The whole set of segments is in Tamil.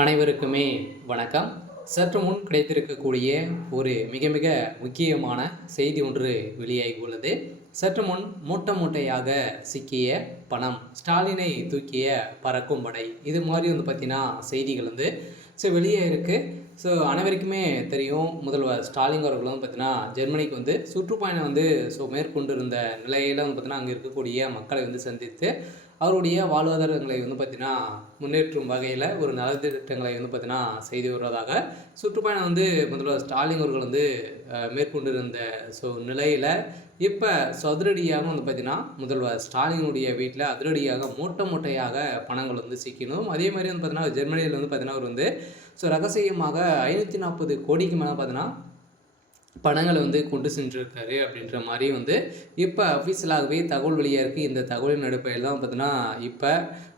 அனைவருக்குமே வணக்கம். சற்று முன் கிடைத்திருக்கக்கூடிய ஒரு மிக மிக முக்கியமான செய்தி ஒன்று வெளியாகி உள்ளது. சற்று முன் மூட்டை மூட்டையாக சிக்கிய பணம், ஸ்டாலினை தூக்கிய பறக்கும் படை, இது மாதிரி பார்த்தீங்கன்னா செய்திகள் வெளியே இருக்குது. அனைவருக்குமே தெரியும், முதல்வர் ஸ்டாலின் அவர்கள் பார்த்தீங்கன்னா ஜெர்மனிக்கு சுற்றுப்பயணம் மேற்கொண்டிருந்த நிலையில் பார்த்தீங்கன்னா அங்கே இருக்கக்கூடிய மக்களை சந்தித்து அவருடைய வாழ்வாதாரங்களை பார்த்தீங்கன்னா முன்னேற்றும் வகையில் ஒரு நலத்திட்டங்களை பார்த்தீங்கன்னா செய்து வருவதாக சுற்றுப்பயணம் முதல்வர் ஸ்டாலின் அவர்கள் மேற்கொண்டிருந்த நிலையில் இப்போ அதிரடியாக பார்த்தீங்கன்னா முதல்வர் ஸ்டாலினுடைய வீட்டில் அதிரடியாக மூட்டை மூட்டையாக பணங்கள் சிக்கணும். அதே மாதிரி பார்த்தீங்கன்னா ஜெர்மனியில் பார்த்தீங்கன்னா அவர் ரகசியமாக 540 கோடிக்கு மேலே பார்த்தீங்கன்னா பணங்களை கொண்டு சென்றிருக்காரு அப்படின்ற மாதிரி இப்போ அஃபீஷியலாகவே தகவல் வெளியாக இருக்குது. இந்த தகவலின் அடிப்படையில் தான் பார்த்தீங்கன்னா இப்போ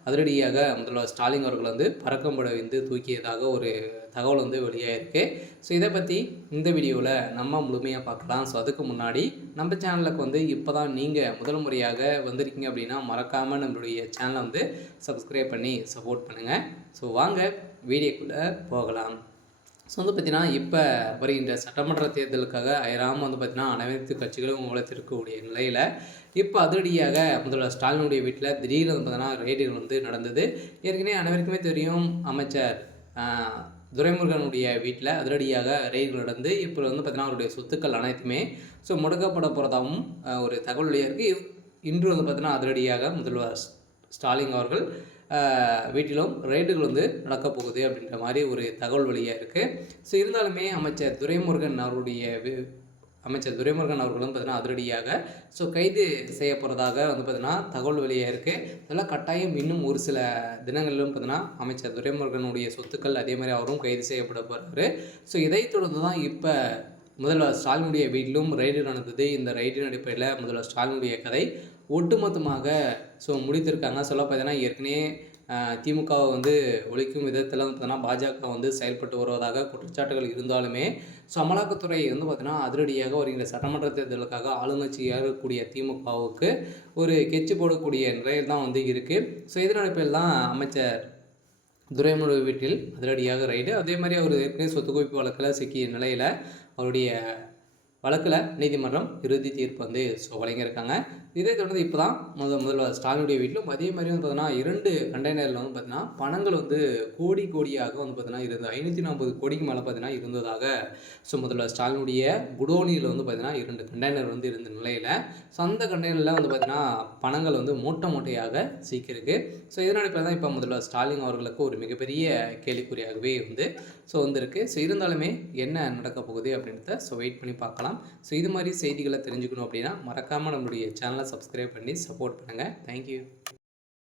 அதிரடியாக முதல்வர் ஸ்டாலின் அவர்கள் பறக்கும்படை தூக்கியதாக ஒரு தகவல் வெளியாக இருக்குது. இதை பற்றி இந்த வீடியோவில் நம்ம முழுமையாக பார்க்கலாம். அதுக்கு முன்னாடி நம்ம சேனலுக்கு இப்போ தான் நீங்கள் முதல் முறையாக வந்திருக்கீங்க அப்படின்னா மறக்காமல் நம்மளுடைய சேனலை சப்ஸ்கிரைப் பண்ணி சப்போர்ட் பண்ணுங்கள். வாங்க வீடியோக்குள்ளே போகலாம். பார்த்தீங்கன்னா இப்போ வருகின்ற சட்டமன்ற தேர்தலுக்காக அயராமல் பார்த்தீங்கன்னா அனைத்து கட்சிகளும் உழைத்திருக்கக்கூடிய நிலையில் இப்போ அதிரடியாக முதல்வர் ஸ்டாலினுடைய வீட்டில் திடீர்னு பார்த்தீங்கன்னா ரெய்டுகள் நடந்தது. ஏற்கனவே அனைவருக்குமே தெரியும், அமைச்சர் துரைமுருகனுடைய வீட்டில் அதிரடியாக ரெய்டுகள் நடந்து இப்போ பார்த்தீங்கன்னா அவருடைய சொத்துக்கள் அனைத்துமே முடக்கப்பட போகிறதாகவும் ஒரு தகவல் வெளியாக இருக்குது. இன்று பார்த்தீங்கன்னா அதிரடியாக முதல்வர் ஸ்டாலின் அவர்கள் வீட்டிலும் ரெய்டுகள் நடக்கப் போகுது அப்படின்ற மாதிரி ஒரு தகவல் வெளியாக இருக்குது. இருந்தாலுமே அமைச்சர் துரைமுருகன் அவர்களும் பார்த்தீங்கன்னா அதிரடியாக கைது செய்ய போகிறதாக பார்த்தீங்கன்னா தகவல் வெளியாக இருக்குது. இதெல்லாம் கட்டாயம் இன்னும் ஒரு சில தினங்களிலும் பார்த்தீங்கன்னா அமைச்சர் துரைமுருகனுடைய சொத்துக்கள் அதே மாதிரி அவரும் கைது செய்யப்பட போகிறாரு. இதைத் தொடர்ந்து தான் இப்போ முதல்வர் ஸ்டாலினுடைய வீட்டிலும் ரெய்டு நடந்தது. இந்த ரெய்டின் அடிப்படையில் முதல்வர் ஸ்டாலினுடைய கதை ஒட்டுமொத்தமாக முடித்திருக்காங்க. பார்த்தீங்கன்னா ஏற்கனவே திமுகவை ஒழிக்கும் விதத்தில் பார்த்தீங்கன்னா பாஜக செயல்பட்டு வருவதாக குற்றச்சாட்டுகள் இருந்தாலுமே அமலாக்கத்துறை பார்த்தீங்கன்னா அதிரடியாக வருகின்ற சட்டமன்ற தேர்தலுக்காக ஆளுங்கட்சியாக இருக்கக்கூடிய திமுகவுக்கு ஒரு கெச்சு போடக்கூடிய நிலையில் தான் இருக்குது. இதன் அடிப்படையில் தான் அமைச்சர் துரைமுருகன் வீட்டில் அதிரடியாக ரைடு. அதே மாதிரி அவர் ஏற்கனவே சொத்து குவிப்பு வழக்கில் சிக்கிய நிலையில் அவருடைய வழக்கில் நீதிமன்றம் இறுதி தீர்ப்பு வழங்கியிருக்காங்க. இதை தொடர்ந்து இப்போ தான் முதல்வர் ஸ்டாலினுடைய வீட்டிலும் அதே மாதிரி பார்த்தீங்கன்னா 2 கண்டெய்னரில் பார்த்தீங்கன்னா பணங்கள் கோடி கோடியாக பார்த்தீங்கன்னா இருந்தது. 540 கோடிக்கு மேலே பார்த்தீங்கன்னா இருந்ததாக முதல்வர் ஸ்டாலினுடைய குடோனியில் பார்த்தீங்கன்னா 2 கண்டெய்னர் இருந்த நிலையில் அந்த கண்டெய்னரில் பார்த்தீங்கன்னா பணங்கள் மூட்டை மூட்டையாக சிக்கியிருக்கு. இதன் அடிப்படையில் தான் இப்போ முதல்வர் ஸ்டாலின் அவர்களுக்கு ஒரு மிகப்பெரிய கேள்விக்குறியாகவே வந்திருக்கு. இருந்தாலுமே என்ன நடக்க போகுது அப்படின்றத வெயிட் பண்ணி பார்க்கலாம். இது மாதிரி செய்திகளை தெரிஞ்சுக்கணும் அப்படின்னா மறக்காமல் நம்மளுடைய சேனலை சப்ஸ்கிரைப் பண்ணி சப்போர்ட் பண்ணுங்கள். தேங்க்யூ.